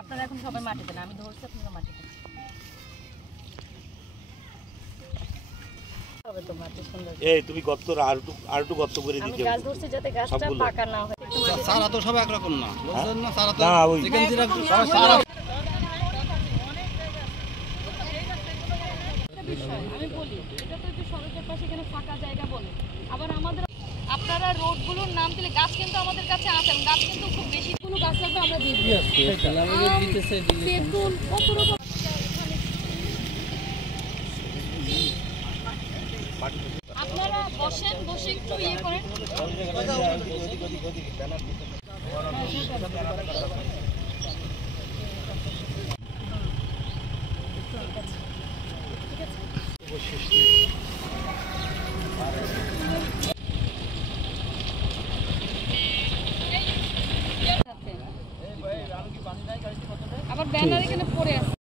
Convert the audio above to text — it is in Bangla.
আপনারা এখন সবাই মাটিতে না, আমি ধরছি আপনারা মাটিতে। এই তুমি গর্ত আর একটু গর্ত করে দিতে। আমি গাছ ধরছি যাতে গাছটা পাকা না হয়। সারা তো সব একরকম না, বুঝছেন না? সারা তো না ওই চিকেন জিরা সারা আমি বলি এটা তো একটু সড়কের পাশে এখানে ফাঁকা জায়গা বলে, আবার আমাদের আপনারা রোডগুলোর নাম দিলে গাছ কিন্তু আমাদের কাছে আছে, গাছ কিন্তু খুব বেশি কোনো গাছ লাগবে আমরা দিয়ে দিই। দেখুন কত রকম আপনারা বসেন, বসে একটু ইয়ে করেন। আবার ব্যানারে